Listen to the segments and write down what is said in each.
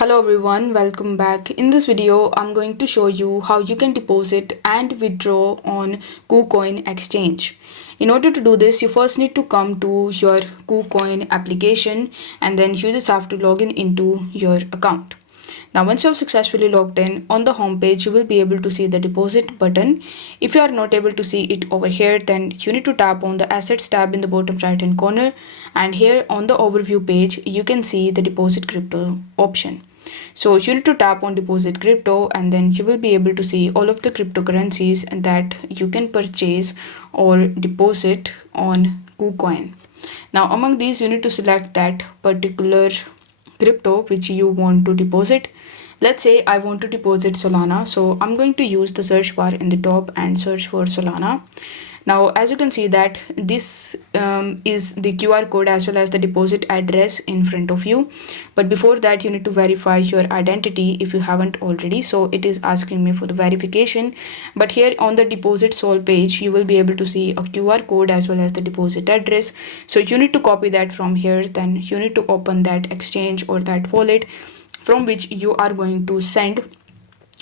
Hello everyone, welcome back. In this video, I'm going to show you how you can deposit and withdraw on KuCoin exchange. In order to do this, you first need to come to your KuCoin application and then you just have to log in into your account. Now, once you have successfully logged in, on the home page, you will be able to see the deposit button. If you are not able to see it over here, then you need to tap on the assets tab in the bottom right hand corner. And here on the overview page, you can see the deposit crypto option. So you need to tap on deposit crypto and then you will be able to see all of the cryptocurrencies that you can purchase or deposit on KuCoin. Now, among these, you need to select that particular crypto which you want to deposit. Let's say I want to deposit Solana, so I'm going to use the search bar in the top and search for Solana. Now, as you can see that this is the QR code as well as the deposit address in front of you. But before that, you need to verify your identity if you haven't already. So it is asking me for the verification. But here on the deposit sol page, you will be able to see a QR code as well as the deposit address. So you need to copy that from here. Then you need to open that exchange or that wallet from which you are going to send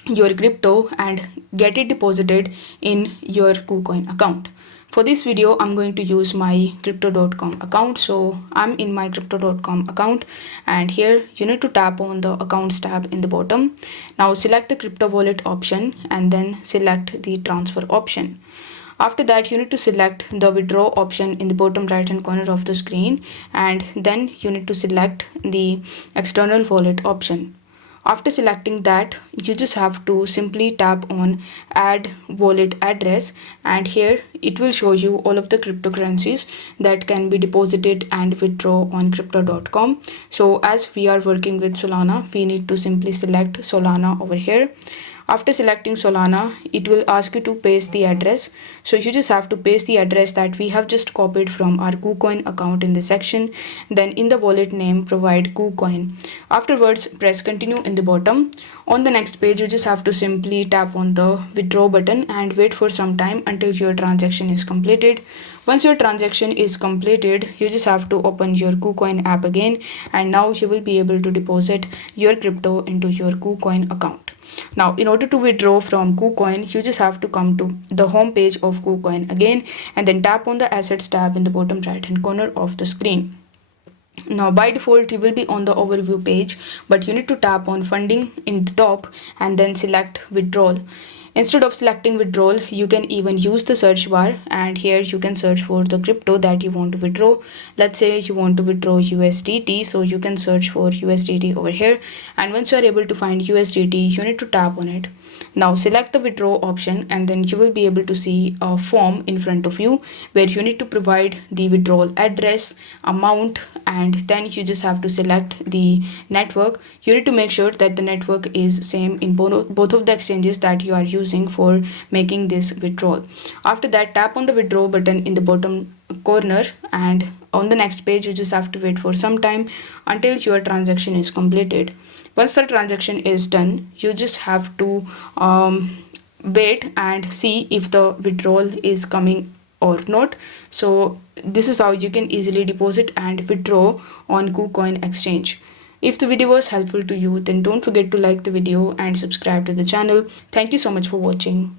your crypto and get it deposited in your KuCoin account. For this video, I'm going to use my crypto.com account. So I'm in my crypto.com account and here you need to tap on the accounts tab in the bottom. Now select the crypto wallet option and then select the transfer option. After that, you need to select the withdraw option in the bottom right hand corner of the screen and then you need to select the external wallet option. After selecting that, you just have to simply tap on add wallet address and here it will show you all of the cryptocurrencies that can be deposited and withdraw on crypto.com. So as we are working with Solana, we need to simply select Solana over here. After selecting Solana, it will ask you to paste the address. So you just have to paste the address that we have just copied from our KuCoin account in this section. Then in the wallet name, provide KuCoin. Afterwards, press continue in the bottom. On the next page, you just have to simply tap on the withdraw button and wait for some time until your transaction is completed. Once your transaction is completed, you just have to open your KuCoin app again and now you will be able to deposit your crypto into your KuCoin account. Now, in order to withdraw from KuCoin, you just have to come to the home page of KuCoin again and then tap on the assets tab in the bottom right hand corner of the screen. Now, by default, you will be on the overview page, but you need to tap on funding in the top and then select withdrawal. Instead of selecting withdrawal, you can even use the search bar and here you can search for the crypto that you want to withdraw. Let's say you want to withdraw USDT, so you can search for USDT over here and once you are able to find USDT, you need to tap on it. Now select the withdraw option and then you will be able to see a form in front of you where you need to provide the withdrawal address, amount, and then you just have to select the network. You need to make sure that the network is same in both of the exchanges that you are using for making this withdrawal. After that, tap on the withdraw button in the bottom corner and on the next page you just have to wait for some time until your transaction is completed. Once the transaction is done, you just have to wait and see if the withdrawal is coming or not. So this is how you can easily deposit and withdraw on KuCoin exchange. If the video was helpful to you, then don't forget to like the video and subscribe to the channel. Thank you so much for watching.